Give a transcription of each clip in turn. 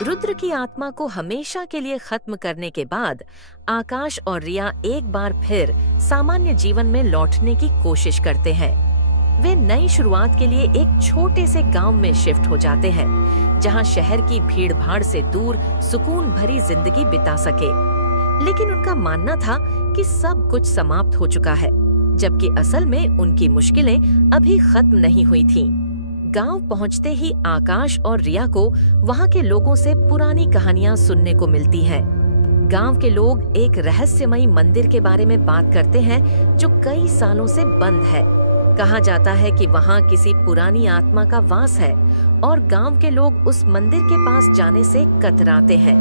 रुद्र की आत्मा को हमेशा के लिए खत्म करने के बाद आकाश और रिया एक बार फिर सामान्य जीवन में लौटने की कोशिश करते हैं। वे नई शुरुआत के लिए एक छोटे से गांव में शिफ्ट हो जाते हैं, जहां शहर की भीड़-भाड़ से दूर सुकून भरी जिंदगी बिता सके। लेकिन उनका मानना था कि सब कुछ समाप्त हो चुका है, जबकि असल में उनकी मुश्किलें अभी खत्म नहीं हुई थीं। गांव पहुंचते ही आकाश और रिया को वहां के लोगों से पुरानी कहानियां सुनने को मिलती हैं। गांव के लोग एक रहस्यमयी मंदिर के बारे में बात करते हैं जो कई सालों से बंद है। कहा जाता है कि वहां किसी पुरानी आत्मा का वास है और गांव के लोग उस मंदिर के पास जाने से कतराते हैं।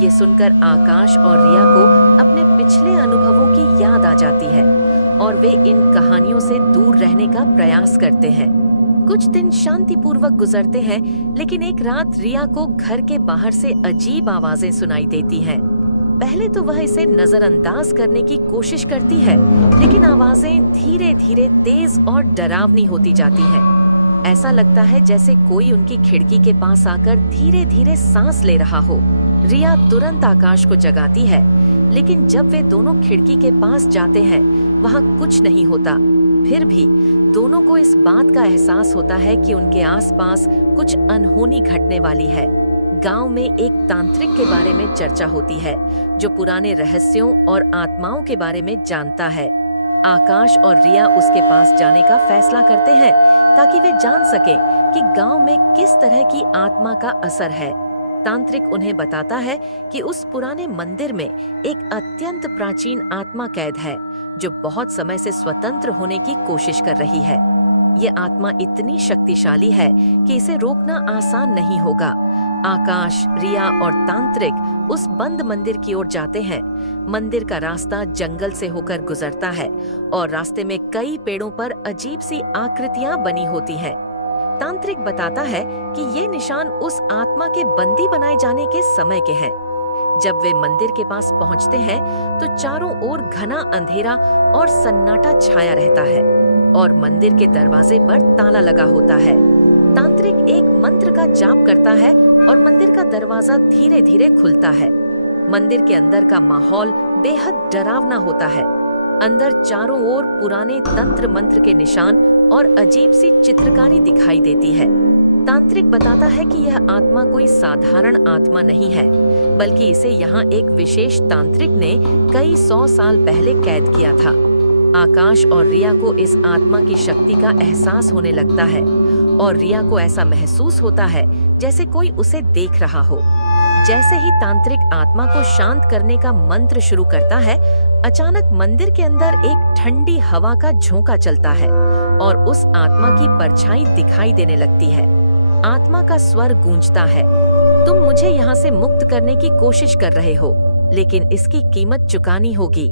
ये सुनकर आकाश और रिया को अपने पिछले अनुभवों की याद आ जाती है और वे इन कहानियों से दूर रहने का प्रयास करते हैं। कुछ दिन शांतिपूर्वक गुजरते हैं, लेकिन एक रात रिया को घर के बाहर से अजीब आवाजें सुनाई देती हैं। पहले तो वह इसे नजरअंदाज करने की कोशिश करती है, लेकिन आवाजें धीरे धीरे तेज और डरावनी होती जाती हैं। ऐसा लगता है जैसे कोई उनकी खिड़की के पास आकर धीरे धीरे सांस ले रहा हो। रिया तुरंत आकाश को जगाती है, लेकिन जब वे दोनों खिड़की के पास जाते हैं, वहाँ कुछ नहीं होता। फिर भी दोनों को इस बात का एहसास होता है कि उनके आसपास कुछ अनहोनी घटने वाली है। गांव में एक तांत्रिक के बारे में चर्चा होती है, जो पुराने रहस्यों और आत्माओं के बारे में जानता है। आकाश और रिया उसके पास जाने का फैसला करते हैं ताकि वे जान सकें कि गांव में किस तरह की आत्मा का असर है। तांत्रिक उन्हें बताता है कि उस पुराने मंदिर में एक अत्यंत प्राचीन आत्मा कैद है, जो बहुत समय से स्वतंत्र होने की कोशिश कर रही है। ये आत्मा इतनी शक्तिशाली है कि इसे रोकना आसान नहीं होगा। आकाश, रिया और तांत्रिक उस बंद मंदिर की ओर जाते हैं। मंदिर का रास्ता जंगल से होकर गुजरता है और रास्ते में कई पेड़ों पर अजीब सी आकृतियां बनी होती हैं। तांत्रिक बताता है कि ये निशान उस आत्मा के बंदी बनाए जाने के समय के हैं। जब वे मंदिर के पास पहुंचते हैं तो चारों ओर घना अंधेरा और सन्नाटा छाया रहता है और मंदिर के दरवाजे पर ताला लगा होता है। तांत्रिक एक मंत्र का जाप करता है और मंदिर का दरवाजा धीरे धीरे खुलता है। मंदिर के अंदर का माहौल बेहद डरावना होता है। अंदर चारों ओर पुराने तंत्र मंत्र के निशान और अजीब सी चित्रकारी दिखाई देती है। तांत्रिक बताता है कि यह आत्मा कोई साधारण आत्मा नहीं है, बल्कि इसे यहाँ एक विशेष तांत्रिक ने कई 100 साल पहले कैद किया था। आकाश और रिया को इस आत्मा की शक्ति का एहसास होने लगता है और रिया को ऐसा महसूस होता है जैसे कोई उसे देख रहा हो। जैसे ही तांत्रिक आत्मा को शांत करने का मंत्र शुरू करता है, अचानक मंदिर के अंदर एक ठंडी हवा का झोंका चलता है और उस आत्मा की परछाई दिखाई देने लगती है। आत्मा का स्वर गूंजता है, तुम मुझे यहाँ से मुक्त करने की कोशिश कर रहे हो, लेकिन इसकी कीमत चुकानी होगी।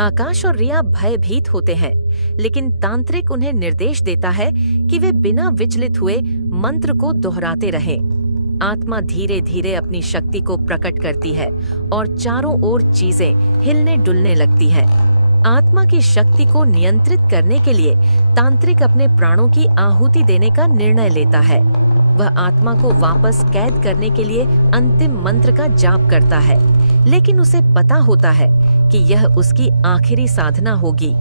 आकाश और रिया भयभीत होते हैं, लेकिन तांत्रिक उन्हें निर्देश देता है कि वे बिना विचलित हुए मंत्र को दोहराते रहें। आत्मा धीरे धीरे अपनी शक्ति को प्रकट करती है और चारों ओर चीजें हिलने डुलने लगती हैं। आत्मा की शक्ति को नियंत्रित करने के लिए तांत्रिक अपने प्राणों की आहुति देने का निर्णय लेता है। वह आत्मा को वापस कैद करने के लिए अंतिम मंत्र का जाप करता है, लेकिन उसे पता होता है कि यह उसकी आखिरी साधना होगी।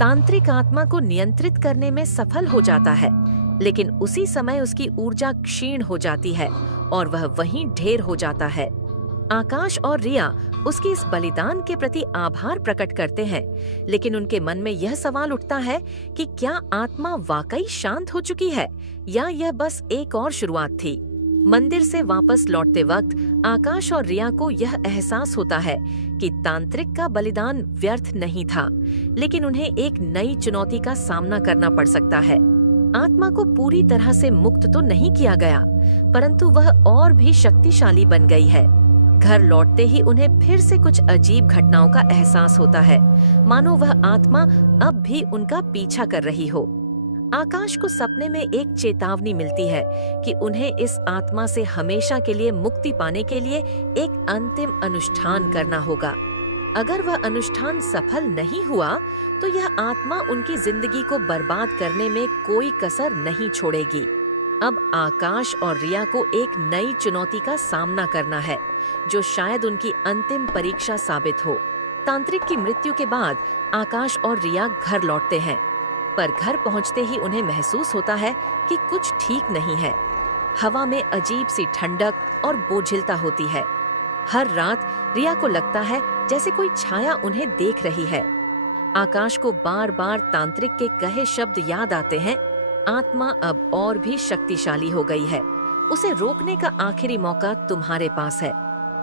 तांत्रिक आत्मा को नियंत्रित करने में सफल हो जाता है, लेकिन उसी समय उसकी ऊर्जा क्षीण हो जाती है और वह वहीं ढेर हो जाता है। आकाश और रिया उसके इस बलिदान के प्रति आभार प्रकट करते हैं, लेकिन उनके मन में यह सवाल उठता है कि क्या आत्मा वाकई शांत हो चुकी है या यह बस एक और शुरुआत थी। मंदिर से वापस लौटते वक्त आकाश और रिया को यह एहसास होता है कि तांत्रिक का बलिदान व्यर्थ नहीं था, लेकिन उन्हें एक नई चुनौती का सामना करना पड़ सकता है। आत्मा को पूरी तरह से मुक्त तो नहीं किया गया, परंतु वह और भी शक्तिशाली बन गई है। घर लौटते ही उन्हें फिर से कुछ अजीब घटनाओं का एहसास होता है, मानो वह आत्मा अब भी उनका पीछा कर रही हो। आकाश को सपने में एक चेतावनी मिलती है कि उन्हें इस आत्मा से हमेशा के लिए मुक्ति पाने के लिए एक अंतिम अनुष्ठान करना होगा। अगर वह अनुष्ठान सफल नहीं हुआ तो यह आत्मा उनकी जिंदगी को बर्बाद करने में कोई कसर नहीं छोड़ेगी। अब आकाश और रिया को एक नई चुनौती का सामना करना है, जो शायद उनकी अंतिम परीक्षा साबित हो। तांत्रिक की मृत्यु के बाद आकाश और रिया घर लौटते हैं, पर घर पहुंचते ही उन्हें महसूस होता है कि कुछ ठीक नहीं है। हवा में अजीब सी ठंडक और बोझिलता होती है। हर रात रिया को लगता है जैसे कोई छाया उन्हें देख रही है। आकाश को बार बार तांत्रिक के कहे शब्द याद आते हैं, आत्मा अब और भी शक्तिशाली हो गई है, उसे रोकने का आखिरी मौका तुम्हारे पास है।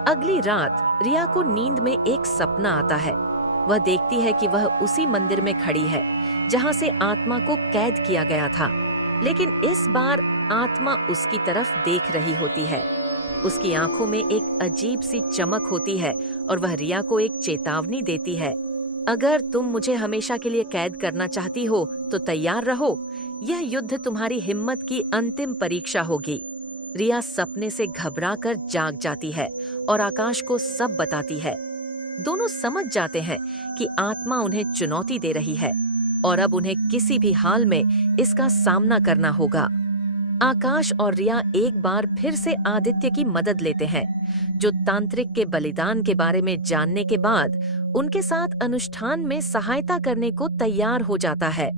अगली रात रिया को नींद में एक सपना आता है। वह देखती है कि वह उसी मंदिर में खड़ी है जहां से आत्मा को कैद किया गया था, लेकिन इस बार आत्मा उसकी तरफ देख रही होती है। उसकी आंखों में एक अजीब सी चमक होती है और वह रिया को एक चेतावनी देती है, अगर तुम मुझे हमेशा के लिए कैद करना चाहती हो तो तैयार रहो, यह युद्ध तुम्हारी हिम्मत की अंतिम परीक्षा होगी। रिया सपने से घबराकर जाग जाती है और आकाश को सब बताती है। दोनों समझ जाते हैं कि आत्मा उन्हें चुनौती दे रही है और अब उन्हें किसी भी हाल में इसका सामना करना होगा। आकाश और रिया एक बार फिर से आदित्य की मदद लेते हैं, जो तांत्रिक के बलिदान के बारे में जानने के बाद उनके साथ अनुष्ठान में सहायता करने को तैयार हो जाता है।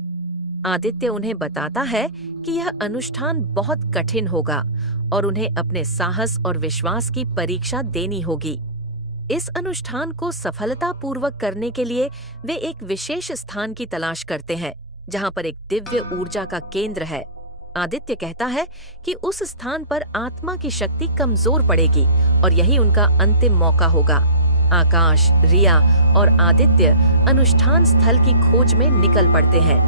आदित्य उन्हें बताता है कि यह अनुष्ठान बहुत कठिन होगा और उन्हें अपने साहस और विश्वास की परीक्षा देनी होगी। इस अनुष्ठान को सफलतापूर्वक करने के लिए वे एक विशेष स्थान की तलाश करते हैं, जहां पर एक दिव्य ऊर्जा का केंद्र है। आदित्य कहता है कि उस स्थान पर आत्मा की शक्ति कमजोर पड़ेगी और यही उनका अंतिम मौका होगा। आकाश, रिया और आदित्य अनुष्ठान स्थल की खोज में निकल पड़ते हैं।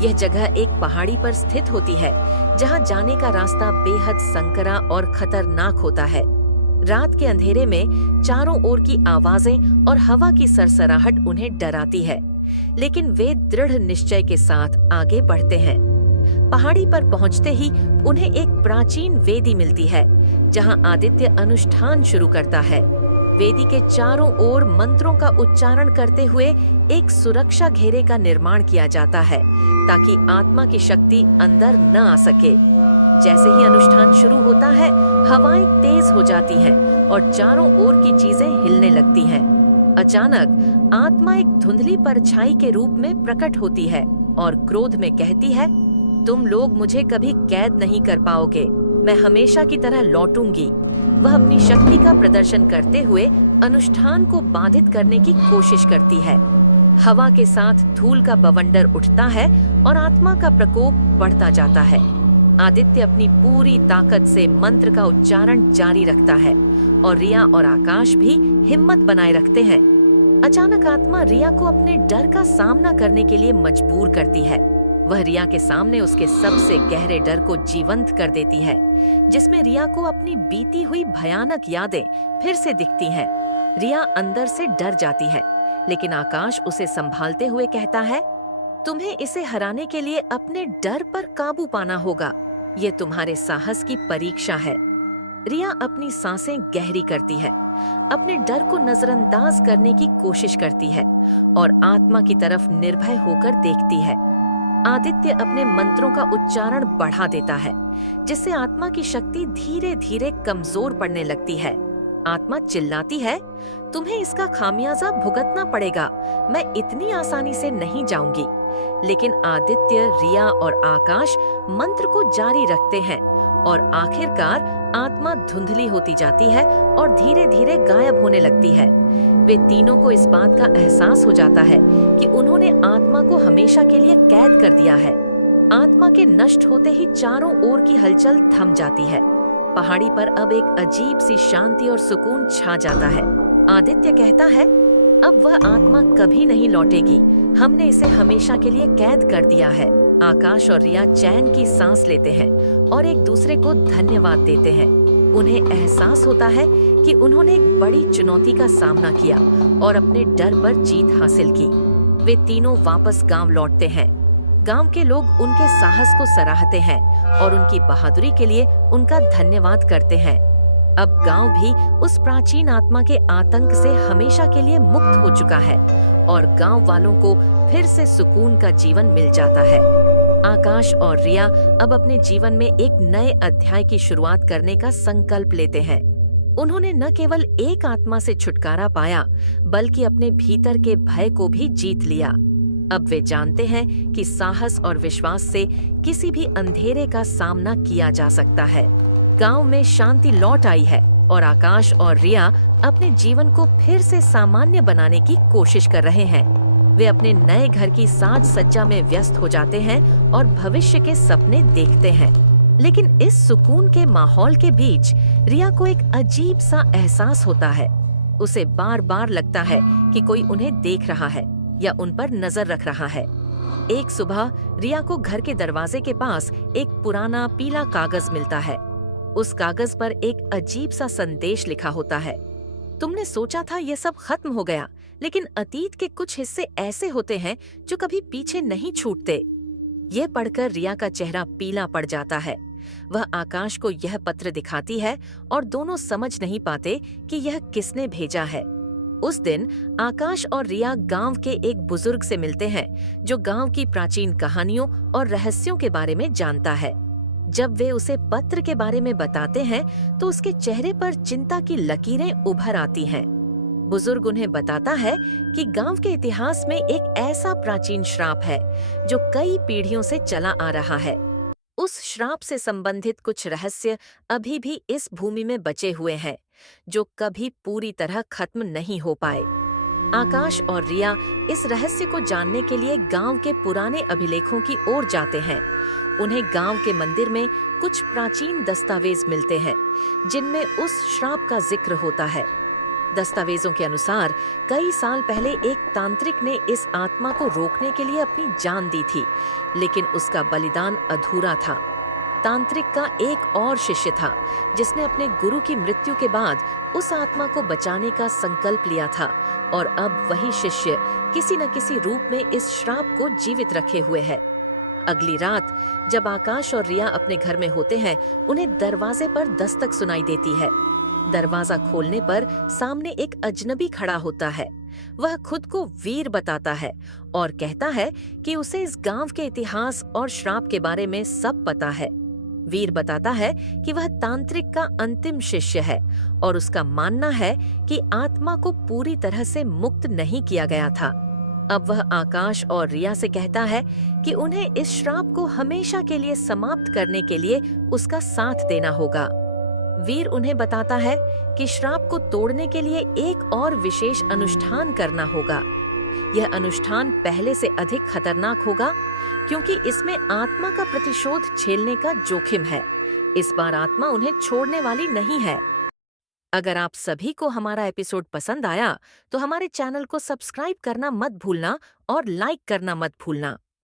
यह जगह एक पहाड़ी पर स्थित होती है, जहां जाने का रास्ता बेहद संकरा और खतरनाक होता है। रात के अंधेरे में चारों ओर की आवाजें और हवा की सरसराहट उन्हें डराती है, लेकिन वे दृढ़ निश्चय के साथ आगे बढ़ते हैं। पहाड़ी पर पहुंचते ही उन्हें एक प्राचीन वेदी मिलती है, जहां आदित्य अनुष्ठान शुरू करता है। वेदी के चारों ओर मंत्रों का उच्चारण करते हुए एक सुरक्षा घेरे का निर्माण किया जाता है, ताकि आत्मा की शक्ति अंदर न आ सके। जैसे ही अनुष्ठान शुरू होता है, हवाएं तेज हो जाती हैं और चारों ओर की चीजें हिलने लगती हैं। अचानक आत्मा एक धुंधली परछाई के रूप में प्रकट होती है और क्रोध में कहती है, तुम लोग मुझे कभी कैद नहीं कर पाओगे, मैं हमेशा की तरह लौटूंगी। वह अपनी शक्ति का प्रदर्शन करते हुए अनुष्ठान को बाधित करने की कोशिश करती है। हवा के साथ धूल का बवंडर उठता है और आत्मा का प्रकोप बढ़ता जाता है। आदित्य अपनी पूरी ताकत से मंत्र का उच्चारण जारी रखता है और रिया और आकाश भी हिम्मत बनाए रखते हैं। अचानक आत्मा रिया को अपने डर का सामना करने के लिए मजबूर करती है। वह रिया के सामने उसके सबसे गहरे डर को जीवंत कर देती है, जिसमें रिया को अपनी बीती हुई भयानक यादें फिर से दिखती हैं। रिया अंदर से डर जाती है, लेकिन आकाश उसे संभालते हुए कहता है, तुम्हें इसे हराने के लिए अपने डर पर काबू पाना होगा। ये तुम्हारे साहस की परीक्षा है। रिया अपनी सांसें गहरी करती है, अपने डर को नजरअंदाज करने की कोशिश करती है और आत्मा की तरफ निर्भय होकर देखती है। आदित्य अपने मंत्रों का उच्चारण बढ़ा देता है, जिससे आत्मा की शक्ति धीरे धीरे कमजोर पड़ने लगती है। आत्मा चिल्लाती है, तुम्हें इसका खामियाजा भुगतना पड़ेगा, मैं इतनी आसानी से नहीं जाऊंगी। लेकिन आदित्य, रिया और आकाश मंत्र को जारी रखते हैं और आखिरकार आत्मा धुंधली होती जाती है और धीरे धीरे गायब होने लगती है। वे तीनों को इस बात का एहसास हो जाता है कि उन्होंने आत्मा को हमेशा के लिए कैद कर दिया है। आत्मा के नष्ट होते ही चारों ओर की हलचल थम जाती है। पहाड़ी पर अब एक अजीब सी शांति और सुकून छा जाता है। आदित्य कहता है, अब वह आत्मा कभी नहीं लौटेगी, हमने इसे हमेशा के लिए कैद कर दिया है। आकाश और रिया चैन की सांस लेते हैं और एक दूसरे को धन्यवाद देते हैं। उन्हें एहसास होता है कि उन्होंने एक बड़ी चुनौती का सामना किया और अपने डर पर जीत हासिल की। वे तीनों वापस गांव लौटते हैं। गांव के लोग उनके साहस को सराहते हैं और उनकी बहादुरी के लिए उनका धन्यवाद करते हैं। अब गांव भी उस प्राचीन आत्मा के आतंक से हमेशा के लिए मुक्त हो चुका है और गांव वालों को फिर से सुकून का जीवन मिल जाता है। आकाश और रिया अब अपने जीवन में एक नए अध्याय की शुरुआत करने का संकल्प लेते हैं। उन्होंने न केवल एक आत्मा से छुटकारा पाया, बल्कि अपने भीतर के भय को भी जीत लिया। अब वे जानते हैं कि साहस और विश्वास से किसी भी अंधेरे का सामना किया जा सकता है। गांव में शांति लौट आई है और आकाश और रिया अपने जीवन को फिर से सामान्य बनाने की कोशिश कर रहे हैं। वे अपने नए घर की साज सज्जा में व्यस्त हो जाते हैं और भविष्य के सपने देखते हैं। लेकिन इस सुकून के माहौल के बीच रिया को एक अजीब सा एहसास होता है। उसे बार बार लगता है कि कोई उन्हें देख रहा है या उन पर नजर रख रहा है। एक सुबह रिया को घर के दरवाजे के पास एक पुराना पीला कागज मिलता है। उस कागज पर एक अजीब सा संदेश लिखा होता है। तुमने सोचा था ये सब खत्म हो गया, लेकिन अतीत के कुछ हिस्से ऐसे होते हैं जो कभी पीछे नहीं छूटते। ये पढ़कर रिया का चेहरा पीला पड़ जाता है। वह आकाश को यह पत्र दिखाती है और दोनों समझ नहीं पाते कि यह किसने भेजा है। उस दिन आकाश और रिया गांव के एक बुजुर्ग से मिलते हैं जो गांव की प्राचीन कहानियों और रहस्यों के बारे में जानता है। जब वे उसे पत्र के बारे में बताते हैं तो उसके चेहरे पर चिंता की लकीरें उभर आती हैं। बुजुर्ग उन्हें बताता है कि गांव के इतिहास में एक ऐसा प्राचीन श्राप है जो कई पीढ़ियों से चला आ रहा है। उस श्राप से संबंधित कुछ रहस्य अभी भी इस भूमि में बचे हुए हैं, जो कभी पूरी तरह खत्म नहीं हो पाए। आकाश और रिया इस रहस्य को जानने के लिए गांव के पुराने अभिलेखों की ओर जाते हैं। उन्हें गांव के मंदिर में कुछ प्राचीन दस्तावेज मिलते हैं, जिनमें उस श्राप का जिक्र होता है। दस्तावेजों के अनुसार कई साल पहले एक तांत्रिक ने इस आत्मा को रोकने के लिए अपनी जान दी थी, लेकिन उसका बलिदान अधूरा था। तांत्रिक का एक और शिष्य था जिसने अपने गुरु की मृत्यु के बाद उस आत्मा को बचाने का संकल्प लिया था, और अब वही शिष्य किसी न किसी रूप में इस श्राप को जीवित रखे हुए है। अगली रात जब आकाश और रिया अपने घर में होते हैं, उन्हें दरवाजे पर दस्तक सुनाई देती है। दरवाजा खोलने पर सामने एक अजनबी खड़ा होता है। वह खुद को वीर बताता है और कहता है कि उसे इस गांव के इतिहास और श्राप के बारे में सब पता है। वीर बताता है कि वह तांत्रिक का अंतिम शिष्य है और उसका मानना है कि आत्मा को पूरी तरह से मुक्त नहीं किया गया था। अब वह आकाश और रिया से कहता है कि उन्हें इस श्राप को हमेशा के लिए समाप्त करने के लिए उसका साथ देना होगा। वीर उन्हें बताता है कि श्राप को तोड़ने के लिए एक और विशेष अनुष्ठान करना होगा। यह अनुष्ठान पहले से अधिक खतरनाक होगा, क्योंकि इसमें आत्मा का प्रतिशोध झेलने का जोखिम है। इस बार आत्मा उन्हें छोड़ने वाली नहीं है। अगर आप सभी को हमारा एपिसोड पसंद आया तो हमारे चैनल को सब्सक्राइब करना मत भूलना और लाइक करना मत भूलना।